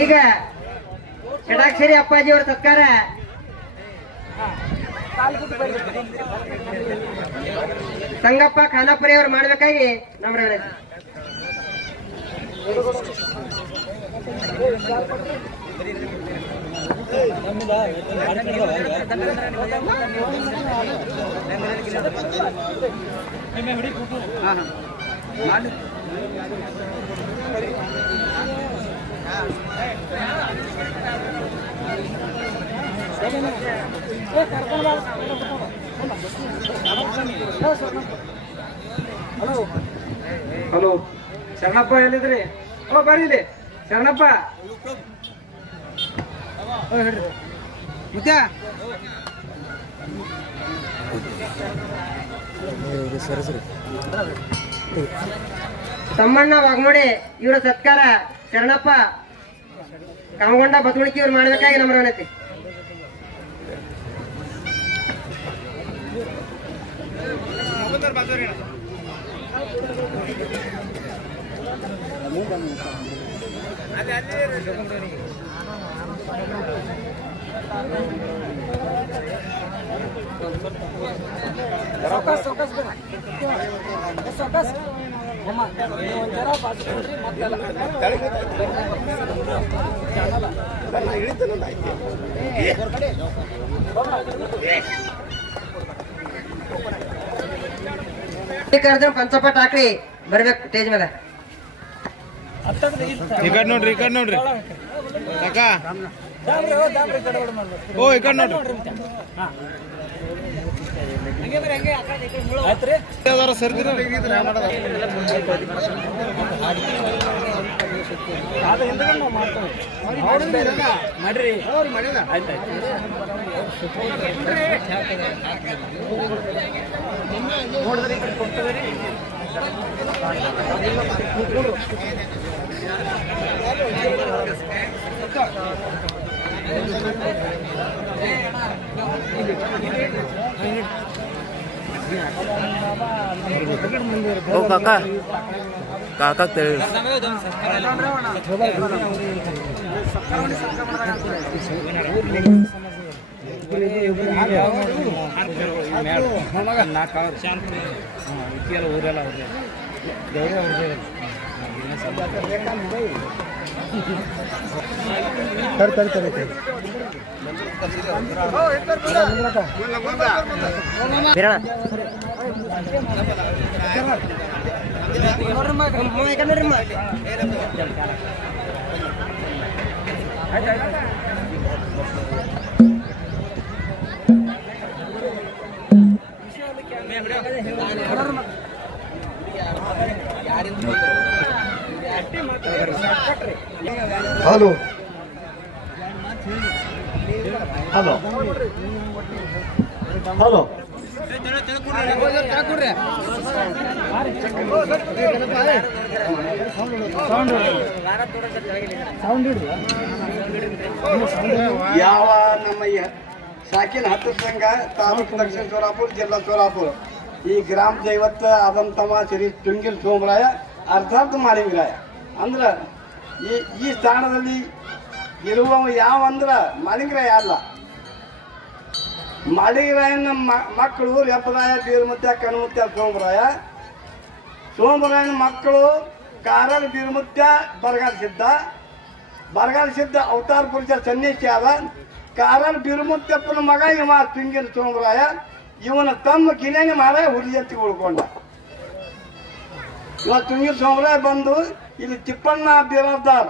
ಈಗ ಷಡಾಕ್ಷರಿ ಅಪ್ಪಾಜಿಯವರ ಸತ್ಕಾರ ಸಂಗಪ್ಪ ಖಾನಾಪುರಿ ಅವರು ಮಾಡಬೇಕಾಗಿ ನಮ್ಮ ಹಲೋ ಶರಣಪ್ಪ ಎಲ್ಲಿದ್ರಿ? ಓ ಬರ್ರಿ ಇಲ್ಲಿ ಶರಣಪ್ಪ. ತಮ್ಮಣ್ಣ ವಾಗ್ಮೋಡಿ ಇವರ ಸತ್ಕಾರ ಶರಣಪ್ಪ ಕಾಮಗೊಂಡ ಬತ್ಗುಳಿಕಿ ಇವ್ರು ಮಾಡ್ಬೇಕಾಗಿ ನಮ್ಮ ವಿನಂತಿ. ಪಂಚಪ್ಪ ಠಾಕ್ರಿ ಬರ್ಬೇಕು ಸ್ಟೇಜ್ ಮೇಲೆ. ಈ ಕಡೆ ನೋಡ್ರಿ ಕಾಕ. ಓ ಈ ಕಡೆ ನೋಡ್ರಿ ಸರ್ದಿರ ಮಾಡ್ರಿ ನೋಡಿದ್ರಿ ಕೊಡ್ತದ್ರಿ. ಓ ಕಾಕ ಕಾಕ ಊರೆಲ್ಲ ದೇವ್ರೇ ಅವ್ರದೇ ಹಲೋ ಹಲೋ ಹಲೋ ಯಾವ ನಮ್ಮ ಸಾಕಿನ ಹತ್ತು ಸಂಘ ತಾಲೂಕು ದಕ್ಷಿಣ ಸೋಲಾಪುರ ಜಿಲ್ಲಾ ಸೋಲಾಪುರ ಈ ಗ್ರಾಮ ದೈವತ್ ಆದಂತಮ ಶ್ರೀ ತುಂಗಿಲ್ ಸೋಮರಾಯ ಅರ್ಥಾತ್ ಮಾಳಿಂಗರಾಯ ಅಂದ್ರ ಈ ಸ್ಥಾನದಲ್ಲಿ ಇರುವ ಯಾವ ಅಂದ್ರ ಮಾಳಿಂಗರಾಯ ಅಲ್ಲ. ಮಾಳಿಂಗರಾಯನ ಮಕ್ಕಳು ರೆಪ್ಪರಾಯ ಬೀರಮುತ್ಯ ಕಣ್ಮುತ್ಯ ಸೋಮರಾಯನ ಮಕ್ಕಳು ಕಾರಲ್ ಬೀರಮುತ್ಯ ಬರಗಾಲ ಸಿದ್ಧ ಅವತಾರ ಪುರುಷ ಸನ್ಯಾಸಿ ಆದ. ಕಾರಲ್ ಬೀರಮುತ್ಯಪ್ಪನ ಮಗ ಇವ ತುಂಗಿಲ್ ಸೋಮರಾಯ. ಇವನ ತಮ್ಮ ಕಿನೇನೆ ಮಾರಾಯ ಹುಲಿಯಂತಿ ಉಳ್ಕೊಂಡ. ಇವತ್ತು ತುಂಗಿಲ್ ಸೋಮರಾಯ ಬಂದು ಇಲ್ಲಿ ತಿಪ್ಪಣ್ಣ ಬೇರದಾರ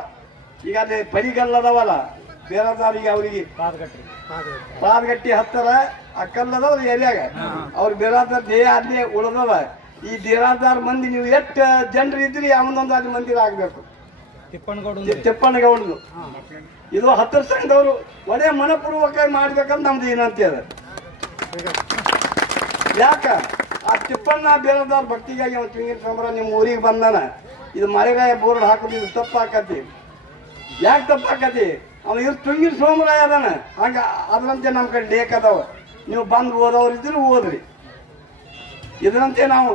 ಈಗ ಅಲ್ಲಿ ಪರಿಗಲ್ಲದವಲ್ಲ ಬೇರದಾರಿಗೆ ಅವ್ರಿಗೆ ಪಾದಗಟ್ಟಿ ಹತ್ತರ ಆ ಕಲ್ಲದವ್ರ ಏರಿಯಾಗ ಅವ್ರ ಬೇರಾದಾರ ದೇಹ ಅಲ್ಲಿ ಉಳ್ದವ. ಈ ಬೇರಾದಾರ ಮಂದಿ ನೀವು ಎಷ್ಟು ಜನರು ಇದ್ರಿ ಅವನೊಂದು ಅಲ್ಲಿ ಮಂದಿರ ಆಗ್ಬೇಕು. ತಿಪ್ಪಣ್ಣಗೌಡನು ಇದು ಹತ್ತರ ಸಂಘದವರು ಒಳ್ಳೆ ಮನಪೂರ್ವಕವಾಗಿ ಮಾಡ್ಬೇಕಂತ ನಮ್ದು ಏನಂತ ಅದ. ಯಾಕ ಆ ತಿಪ್ಪಣ್ಣ ಬೇರದಾರ ಭಕ್ತಿಗಾಗಿ ಅವ್ನು ತುಂಗಿಲ್ ಸೋಮರಾಯ ನಿಮ್ಮ ಊರಿಗೆ ಬಂದಾನ. ಇದು ಮಳೆಗಾಯ ಬೋರ್ಡ್ ಹಾಕೋದು ಇದು ತಪ್ಪಾಕತಿ. ಯಾಕೆ ತಪ್ಪಾಕತಿ? ಅವ ಇವ್ರು ತುಂಗಿರ್ ಸೋಮರಾಯ ಅದಾನ ಹಂಗ ಅದ್ರಂತೆ ನಮ್ಮ ಕಡೆ ಲೇಖ ಅದಾವ. ನೀವು ಬಂದು ಓದೋರು ಇದ್ರು ಓದ್ರಿ. ಇದರಂತೆ ನಾವು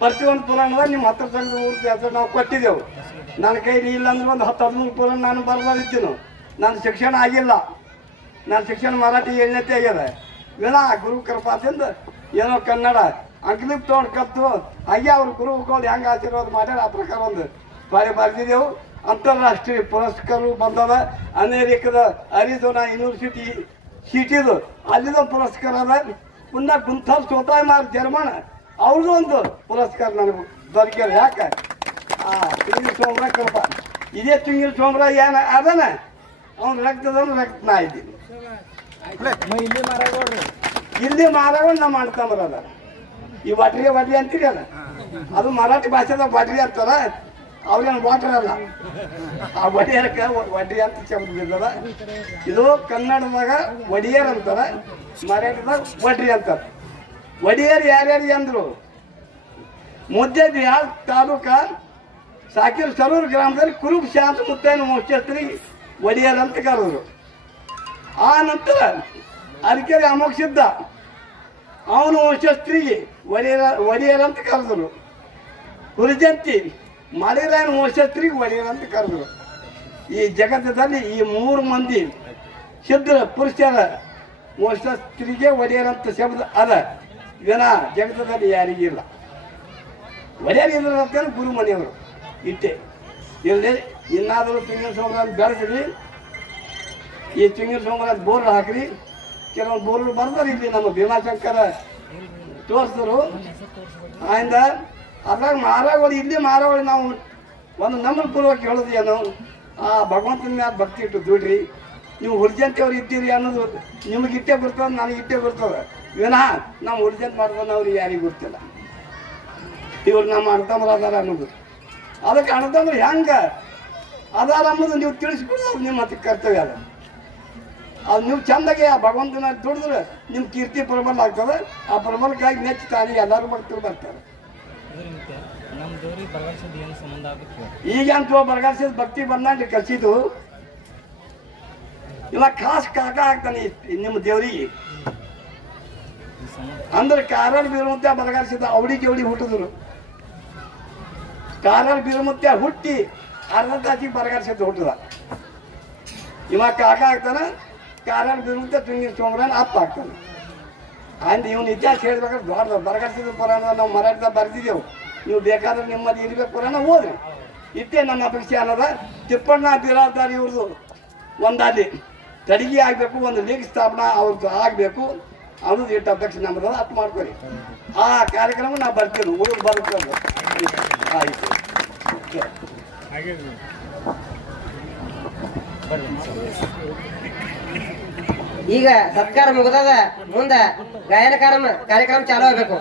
ಪ್ರತಿಯೊಂದು ಪುರಾಣದಾಗ ನಿಮ್ಮ ಹತ್ರ ಸಂಘದ ಊರ್ತಿ ಹೆಸರು ನಾವು ಕೊಟ್ಟಿದ್ದೆವು. ನನ್ನ ಕೈಲಿ ಇಲ್ಲ ಅಂದ್ರೆ ಒಂದು 10-13 ಪುರಾಣ ನಾನು ಬರ್ದಿದ್ದೀನಿ. ನನ್ನ ಶಿಕ್ಷಣ ಆಗಿಲ್ಲ. ನನ್ನ ಶಿಕ್ಷಣ ಮರಾಠಿ 7ನೇತೆ ಆಗ್ಯದ. ವಿನಾ ಗುರು ಕೃಪಾದಿಂದ ಏನೋ ಕನ್ನಡ ಅಂಕಲಿಪ್ ತೊಗೊಂಡು ಕತ್ತು ಹಾಗೆ ಅವ್ರ ಗುರುಗಳು ಹೆಂಗೆ ಆಶೀರ್ವಾದ ಮಾಡ್ಯಾರ ಆ ಪ್ರಕಾರ ಒಂದು ಬರ್ದಿದ್ದೆವು. ಅಂತಾರಾಷ್ಟ್ರೀಯ ಪುರಸ್ಕಾರವು ಬಂದದ. ಅಮೇರಿಕದ ಅರಿಜೋನಾ ಯೂನಿವರ್ಸಿಟಿ ಸಿಟಿದು ಅಲ್ಲಿದೊಂದು ಪುರಸ್ಕಾರ ಅದ. ಪುನಃ ಗುಂಥಲ್ ಸೋತಾಯ್ಮಾರ್ ಜರ್ಮನ್ ಅವ್ರದ್ದು ಒಂದು ಪುರಸ್ಕಾರ ನನಗೆ ದೊರಕ್ಯಾರ. ಯಾಕೆ ತುಂಗಿಲ್ ಸೋಮರ ಕಲ್ಪ ಇದೇ ತುಂಗಿಲ್ ಸೋಮರ ಏನು ಅದನ ಅವ್ನು ರಕ್ತದವನು ರಕ್ತ ನಾ ಇದ್ದೀನಿ. ಇಲ್ಲಿ ಮಾರಾವಣ ನಮ್ಮ ಅಣ್ತಂಬರದ ಈ ವಡ್ರಿ ಅಂತೀರಲ್ಲ ಅದು ಮರಾಠಿ ಭಾಷೆದಾಗ ವಡ್ರಿ ಅಂತಾರ. ಅವ್ರೇನು ವಾಟರ್ ಅಲ್ಲ, ಆ ಒಡೆಯರ್ಕ ವಡ್ರಿ ಅಂತ ಶಬ್ದ ಬಿದ್ದದ. ಇದು ಕನ್ನಡದಾಗ ಒಡಿಯರ್ ಅಂತಾರ, ಮರಾಠಿದಾಗ ವಡ್ರಿ ಅಂತಾರ. ಒಡಿಯರ್ ಯಾರ್ಯಾರಿಗೆ ಅಂದ್ರು ಮುದ್ದೇಬಿಹಾರ್ ತಾಲೂಕ ಸಾಕಿರ್ ಸರೂರು ಗ್ರಾಮದಲ್ಲಿ ಕುರುಬ ಶಾಂತ ಮುತ್ತೈನ ವಂಶಸ್ಥರಿ ಒಡಿಯರ್ ಅಂತ ಕರೆದ್ರು. ಆ ನಂತರ ಅರಕೆರೆ ಅಮೋಘ ಸಿದ್ಧ ಅವನು ವಂಶಸ್ಥರಿಗೆ ಒಡೆಯರ್ ಅಂತ ಕರೆದ್ರು. ಹುರಿಜಂತಿ ಮಳೆರಾಯನ ವಂಶಸ್ಥರಿಗೆ ಒಡೆಯರ್ ಅಂತ ಕರೆದ್ರು. ಈ ಜಗತ್ತದಲ್ಲಿ ಈ 3 ಮಂದಿ ಸಿದ್ಧ ಪುರುಷರ ವಂಶಸ್ಥರಿಗೆ ಒಡೆಯರ್ ಅಂತ ಶಬ್ದ ಅದ. ವಿನ ಜಗತ್ತದಲ್ಲಿ ಯಾರಿಗಿಲ್ಲ. ಒಡೆಯರ್ ಇದ್ರಂತ ಗುರು ಮನೆಯವರು ಇಟ್ಟೆ ಇಲ್ಲಿ. ಇನ್ನಾದರೂ ತುಂಗಿನ ಸೋಮರಾಜ್ ಬೆಳೆಸ್ರಿ. ಈ ತುಂಗಿನ ಸೋಮರಾಜ್ ಬೋರ್ಡ್ ಹಾಕ್ರಿ. ಕೆಲವೊಂದು ಬೋರ್ಡ್ ಬರ್ತಾರೆ ಇಲ್ಲಿ ನಮ್ಮ ಭೀಮಾಶಂಕರ ತೋರಿಸಿದ್ರು. ಆಯಿಂದ ಅದ್ರಾಗ ಮಾರಾವಳಿ ಇಲ್ಲಿ ಮಾರಾವಳಿ ನಾವು ಒಂದು ನಮ್ಮನ್ನು ಪೂರ್ವಕ್ಕೆ ಹೇಳೋದು ಏನು, ಆ ಭಗವಂತನ ಮ್ಯಾಲ ಭಕ್ತಿ ಇಟ್ಟು ದುಡ್ರಿ. ನೀವು ಹುರ್ಜಂತಿಯವ್ರು ಇದ್ದೀರಿ ಅನ್ನೋದು ನಿಮಗೆ ಇಟ್ಟೇ ಬರ್ತದೆ, ನನಗೆ ಇಟ್ಟೇ ಬರ್ತದೆ. ವಿನಃ ನಾವು ಹುರ್ಜಂತ ಮಾಡ್ಕೊಂಡು ಅವ್ರಿಗೆ ಯಾರಿಗೂ ಗೊತ್ತಿಲ್ಲ. ಇವ್ರು ನಮ್ಮ ಅಣ್ತಂಬ್ರು ಅದಾರ ಅನ್ನೋದು. ಅದಕ್ಕೆ ಅಣ್ತಂದ್ರೆ ಹೆಂಗೆ ಅದಾರ ಅನ್ನೋದು ನೀವು ತಿಳಿಸ್ಕೊಡೋದು ನಿಮ್ಮ ಹತ್ರ ಕರ್ತವ್ಯ ಅದ. ಅದು ನೀವು ಚಂದಾಗಿ ಆ ಭಗವಂತನ ದುಡಿದ್ರೆ ನಿಮ್ಮ ಕೀರ್ತಿ ಪ್ರಬಲ ಆಗ್ತದೆ. ಆ ಪ್ರಬಲಕ್ಕಾಗಿ ನೆಚ್ಚಿ ತಾನೇ ಎಲ್ಲರೂ ಭಕ್ತರು ಬರ್ತಾರೆ. ಈಗ ಅಂತ ಬರಗಾಸಿದ ಭಕ್ತಿ ಬಂದಂಗೆ ಕಲಿಸಿದ್ದು ಇಲ್ಲ ಖಾಸ್ ಕಾಕ ಆಗ್ತಾನೆ ನಿಮ್ಮ ದೇವರಿಗೆ. ಅಂದ್ರೆ ಕಾರಣ ಬೀರುವಂತೆ ಬರಗಾಸಿದ ಅವಡಿ ಜವಡಿ ಹುಟ್ಟಿದ್ರು. ಕಾರಣ ಬೀರುವಂತೆ ಹುಟ್ಟಿ ಅರ್ಧ ತಾಸಿಗೆ ಬರಗಾಸಿದ್ದು ಹುಟ್ಟದ. ಇವಾಗ ಕಾಕ ಆಗ್ತಾನೆ. ಕಾರಣ ಬೀರುವಂತೆ ತುಂಗಿನ ಸೋಮರಾಯನ ಅಪ್ಪ ಆಗ್ತಾನೆ. ಅಂದ್ ಇವ್ನು ಇತಿಹಾಸ ಹೇಳ್ಬೇಕಾದ್ರೆ ದೊಡ್ಡ ಬರಗಾಸಿದ ಪುರಾಣ ನಾವು ಮರಾಠಿದಾಗ ಬರ್ತಿದ್ದೆವು. ನೀವು ಬೇಕಾದ್ರೆ ನಿಮ್ಮಲ್ಲಿ ಇರ್ಬೇಕು ಪುರಾಣ ಓದ್ರಿ. ಇಷ್ಟೇ ನಮ್ಮ ಅಪೇಕ್ಷೆ ಅನ್ನೋದ. ತಿಪ್ಪಣ್ಣ ಬಿರಾದಾರಿ ಇವ್ರದ್ದು ಒಂದಲ್ಲಿ ತಡಿಗೆ ಆಗಬೇಕು, ಒಂದು ಲೀಗ್ ಸ್ಥಾಪನಾ ಅವ್ರದ್ದು ಆಗಬೇಕು ಅನ್ನೋದು ಇಟ್ಟು ಅಪೇಕ್ಷೆ ನಮ್ಮದ. ಅಷ್ಟು ಮಾಡ್ಕೊರಿ. ಆ ಕಾರ್ಯಕ್ರಮ ನಾವು ಬರ್ತೀವಿ. ಹುಡುಗ ಬರ್ತದೆ. ಆಯಿತು. ಈಗ ಸತ್ಕಾರ ಮುಗಿದದ. ಮುಂದೆ ಗಾಯನ ಕಾರ್ಯಕ್ರಮ ಚಾಲೂ ಆಗಬೇಕು.